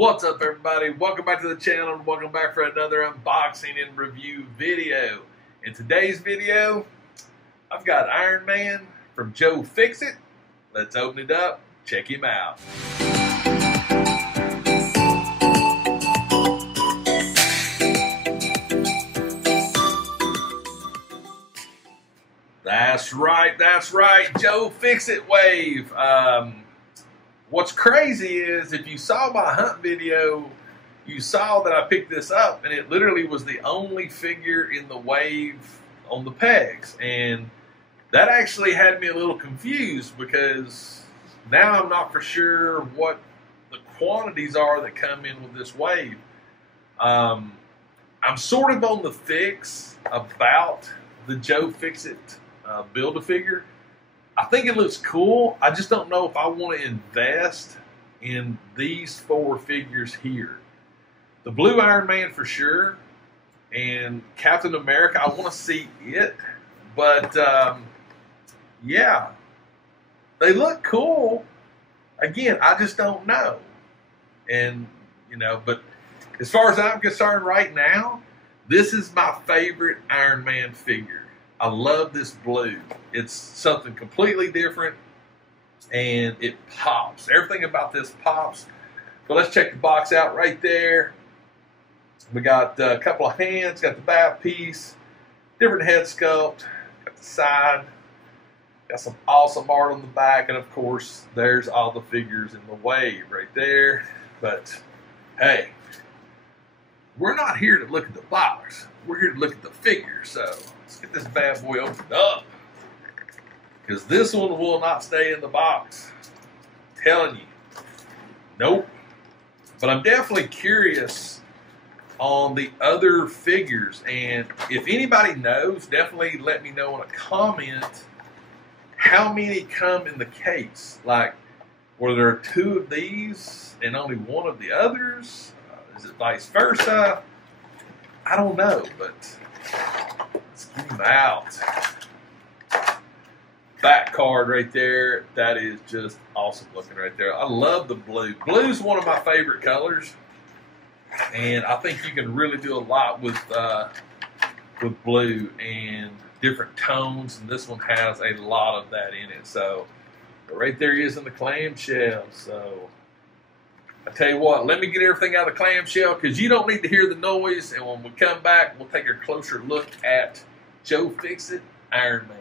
What's up, everybody? Welcome back to the channel and welcome back for another unboxing and review video. In today's video, I've got Ironman from Joe Fixit. Let's open it up, check him out. That's right, Joe Fixit Wave. What's crazy is if you saw my hunt video, you saw that I picked this up and it literally was the only figure in the wave on the pegs. And that actually had me a little confused because now I'm not for sure what the quantities are that come in with this wave. I'm sort of on the fix about the Joe Fixit Build-A-Figure. I think it looks cool. I just don't know if I want to invest in these four figures here. The blue Iron Man for sure, and Captain America, I want to see it. But, yeah, they look cool. Again, I just don't know. And, you know, but as far as I'm concerned right now, this is my favorite Iron Man figure. I love this blue. It's something completely different, and it pops. Everything about this pops. But let's check the box out right there. We got a couple of hands, got the BAF piece, different head sculpt, got the side, got some awesome art on the back, and of course, there's all the figures in the wave right there. But, hey, we're not here to look at the box. We're here to look at the figure, so let's get this bad boy opened up. Because this one will not stay in the box. I'm telling you. Nope. But I'm definitely curious on the other figures. And if anybody knows, definitely let me know in a comment how many come in the case. Like, were there two of these and only one of the others? Is it vice versa? I don't know, but let's get him out. Back card right there. That is just awesome looking right there. I love the blue. Blue's one of my favorite colors, and I think you can really do a lot with blue and different tones, and this one has a lot of that in it. So right there he is in the clamshell. So I tell you what, let me get everything out of the clamshell because you don't need to hear the noise. And when we come back, we'll take a closer look at Joe Fixit Iron Man.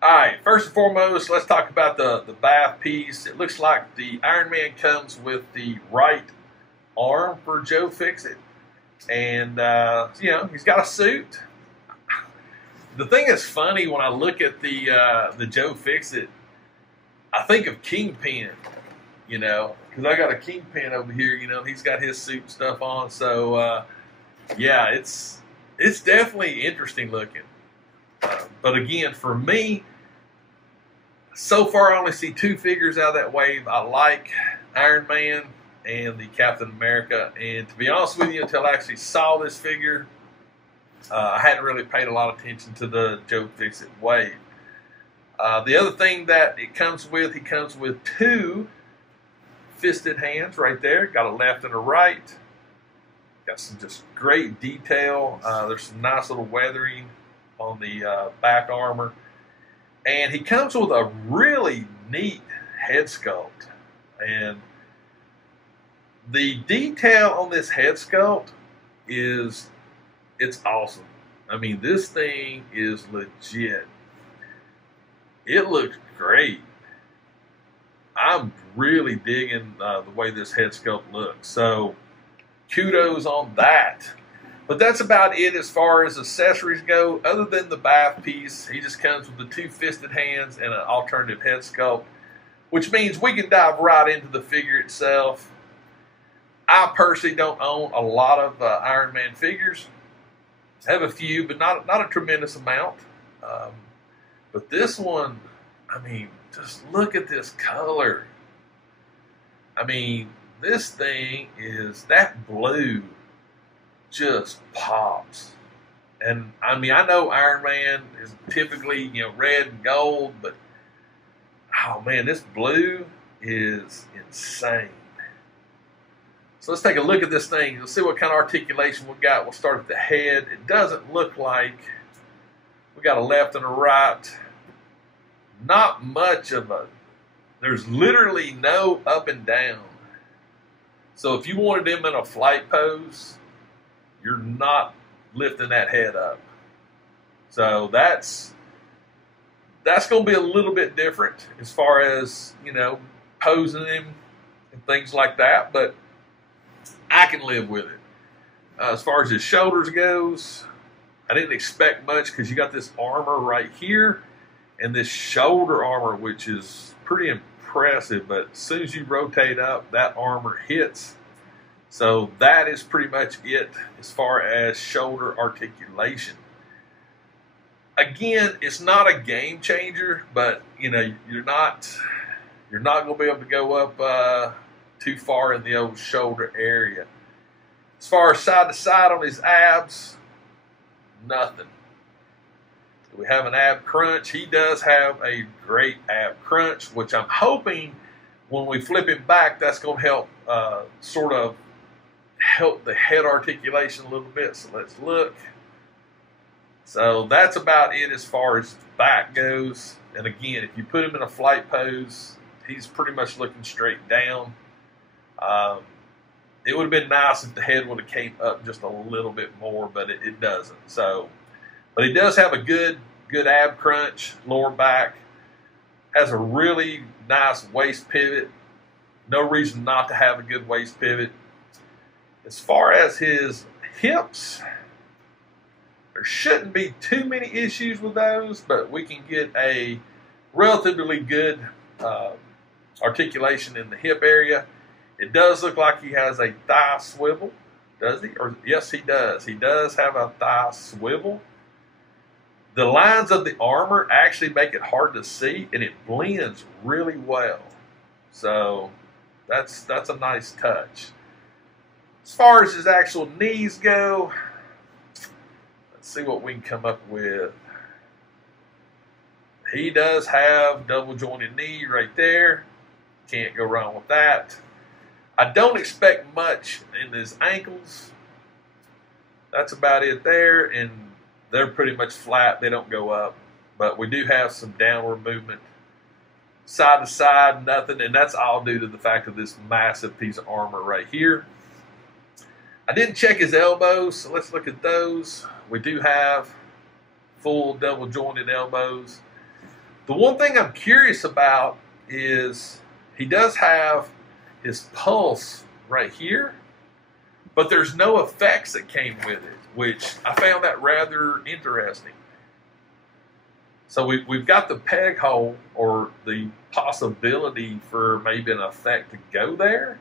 All right, first and foremost, let's talk about the BAF piece. It looks like the Iron Man comes with the right arm for Joe Fixit. And, you know, he's got a suit. The thing that's funny when I look at the Joe Fixit, I think of Kingpin, you know, because I got a Kingpin over here, you know, and he's got his suit and stuff on. So, yeah, it's definitely interesting looking. But again, for me, so far I only see two figures out of that wave. I like Iron Man and the Captain America. And to be honest with you, until I actually saw this figure, I hadn't really paid a lot of attention to the Joe Fixit wave. The other thing that it comes with, he comes with two fisted hands right there. Got a left and a right. Got some just great detail. There's some nice little weathering on the back armor. And he comes with a really neat head sculpt. And the detail on this head sculpt it's awesome. I mean, this thing is legit. It looks great. I'm really digging the way this head sculpt looks. So, kudos on that. But that's about it as far as accessories go. Other than the BAF piece, he just comes with the two fisted hands and an alternative head sculpt, which means we can dive right into the figure itself. I personally don't own a lot of Iron Man figures. I have a few, but not a tremendous amount. But this one, I mean, just look at this color. I mean, this thing is, that blue just pops. And I mean, I know Iron Man is typically, you know, red and gold, but oh man, this blue is insane. So let's take a look at this thing. Let's see what kind of articulation we got. We'll start at the head. It doesn't look like we got a left and a right. Not much of a, there's literally no up and down. So if you wanted him in a flight pose, you're not lifting that head up. So that's going to be a little bit different as far as, you know, posing him and things like that, but I can live with it. As far as his shoulders goes, I didn't expect much because you got this armor right here and this shoulder armor, which is pretty impressive, but as soon as you rotate up, that armor hits. So that is pretty much it as far as shoulder articulation. Again, it's not a game changer, but you know, you're not going to be able to go up too far in the old shoulder area. As far as side to side on his abs, nothing. We have an ab crunch. He does have a great ab crunch, which I'm hoping when we flip him back, that's going to help sort of help the head articulation a little bit. So let's look. So that's about it as far as back goes. And again, if you put him in a flight pose, he's pretty much looking straight down. It would have been nice if the head would have came up just a little bit more, but it doesn't. So, but he does have a good ab crunch, lower back, has a really nice waist pivot. No reason not to have a good waist pivot. As far as his hips, there shouldn't be too many issues with those, but we can get a relatively good articulation in the hip area. It does look like he has a thigh swivel, does he? Or yes, he does. He does have a thigh swivel. The lines of the armor actually make it hard to see, and it blends really well. So that's a nice touch. As far as his actual knees go, let's see what we can come up with. He does have double jointed knee right there. Can't go wrong with that. I don't expect much in his ankles. That's about it there, and they're pretty much flat. They don't go up, but we do have some downward movement. Side to side, nothing, and that's all due to the fact of this massive piece of armor right here. I didn't check his elbows, so let's look at those. We do have full double jointed elbows. The one thing I'm curious about is he does have his pulse right here, but there's no effects that came with it, which I found that rather interesting. So we've got the peg hole or the possibility for maybe an effect to go there,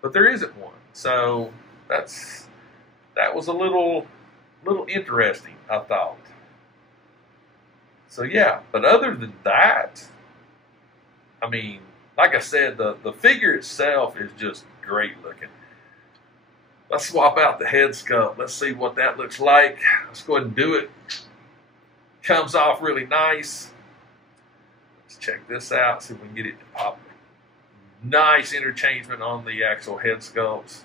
but there isn't one. So that was a little interesting, I thought. So yeah, but other than that, I mean, like I said, the figure itself is just great looking. Let's swap out the head sculpt. Let's see what that looks like. Let's go ahead and do it. Comes off really nice. Let's check this out, see if we can get it to pop. Nice interchangement on the actual head sculpts.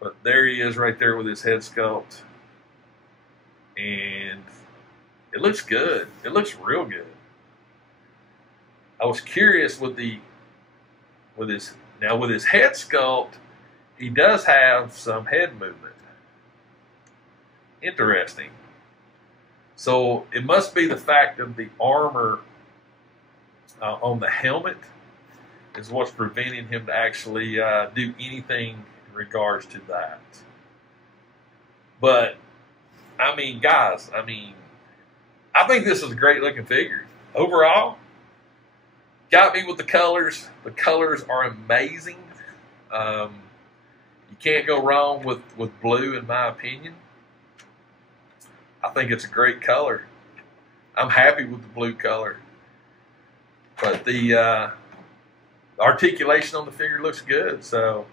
But there he is right there with his head sculpt. And it looks good. It looks real good. I was curious with his head sculpt, he does have some head movement. Interesting. So it must be the fact of the armor on the helmet is what's preventing him to actually do anything in regards to that. But, I mean, guys, I think this is a great looking figure. Overall, got me with the colors. The colors are amazing. You can't go wrong with blue, in my opinion. I think it's a great color. I'm happy with the blue color. But the articulation on the figure looks good. So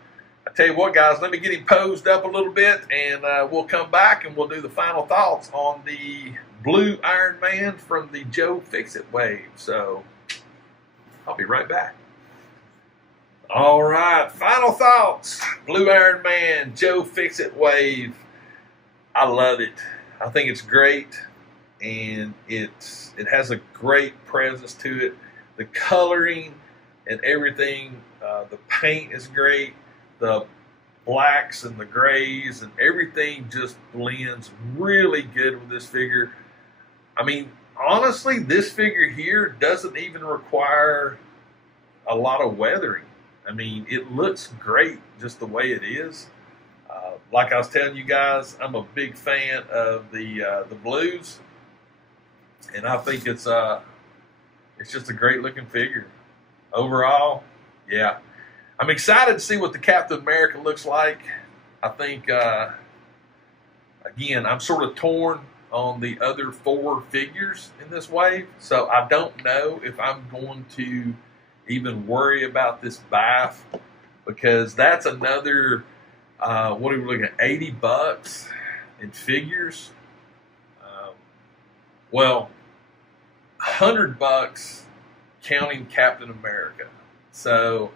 I tell you what, guys, let me get him posed up a little bit, and we'll come back and we'll do the final thoughts on the blue Ironman from the Joe Fixit wave. So I'll be right back. All right, final thoughts. Blue Ironman Joe Fixit Wave. I love it. I think it's great, and it has a great presence to it. The coloring and everything, the paint is great. The blacks and the grays and everything just blends really good with this figure. I mean, honestly, this figure here doesn't even require a lot of weathering. I mean, it looks great just the way it is. Like I was telling you guys, I'm a big fan of the blues, and I think it's just a great looking figure. Overall, yeah. I'm excited to see what the Captain America looks like. I think, again, I'm sort of torn on the other 4 figures in this wave, so I don't know if I'm going to even worry about this BAF, because that's another, what are we looking at, $80 in figures? Well, $100 counting Captain America. So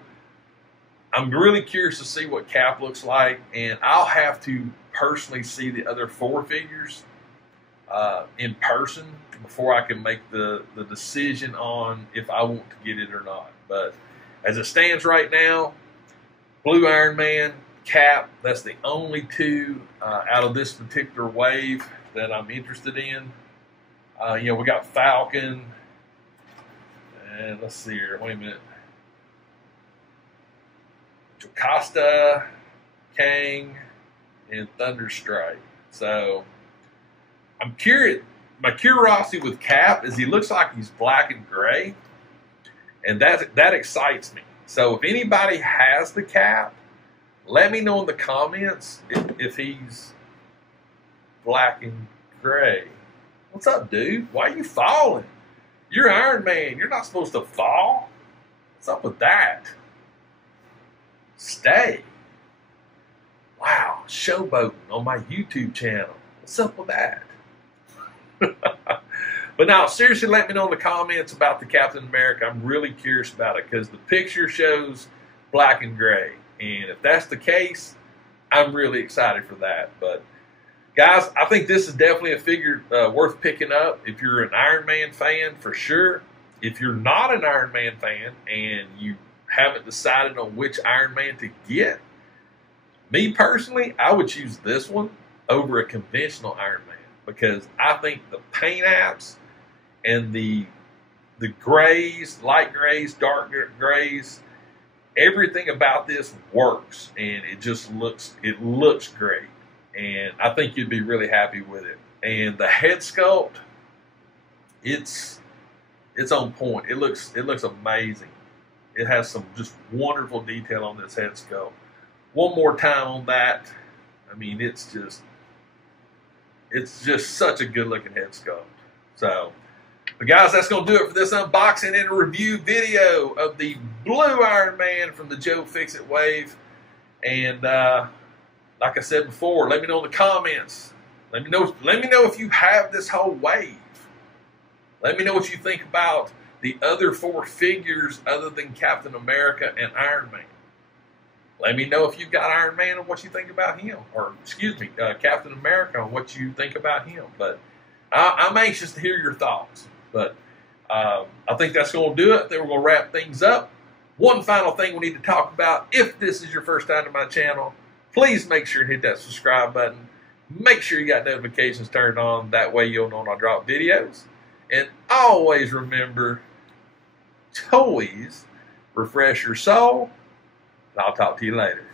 I'm really curious to see what Cap looks like, and I'll have to personally see the other 4 figures in person before I can make the decision on if I want to get it or not. But as it stands right now, Blue Iron Man, Cap, that's the only 2 out of this particular wave that I'm interested in. You know, we got Falcon, and let's see here, wait a minute. Jocasta, Kang, and Thunderstrike. So I'm curious. My curiosity with Cap is he looks like he's black and gray, and that excites me. So if anybody has the Cap, let me know in the comments if he's black and gray. What's up, dude? Why are you falling? You're Iron Man. You're not supposed to fall. What's up with that? Stay. Wow, showboating on my YouTube channel. What's up with that? But now, seriously, let me know in the comments about the Captain America. I'm really curious about it because the picture shows black and gray. And if that's the case, I'm really excited for that. But, guys, I think this is definitely a figure worth picking up if you're an Iron Man fan, for sure. If you're not an Iron Man fan and you haven't decided on which Iron Man to get, me personally, I would choose this one over a conventional Iron Man because I think the paint apps and the grays, light grays, dark grays, everything about this works, and it just looks great, and I think you'd be really happy with it. And the head sculpt, it's on point. It looks amazing. It has some just wonderful detail on this head sculpt. One more time on that. I mean, it's just such a good looking head sculpt. So, but guys, that's going to do it for this unboxing and review video of the Blue Iron Man from the Joe Fixit Wave. And like I said before, let me know in the comments. Let me know if you have this whole wave. Let me know what you think about the other 4 figures other than Captain America and Iron Man. Let me know if you've got Iron Man and what you think about him. Or, excuse me, Captain America and what you think about him. But I'm anxious to hear your thoughts. But I think that's going to do it. Then we're going to wrap things up. One final thing we need to talk about. If this is your first time to my channel, please make sure to hit that subscribe button. Make sure you got notifications turned on. That way you'll know when I drop videos. And always remember, toys refresh your soul. And I'll talk to you later.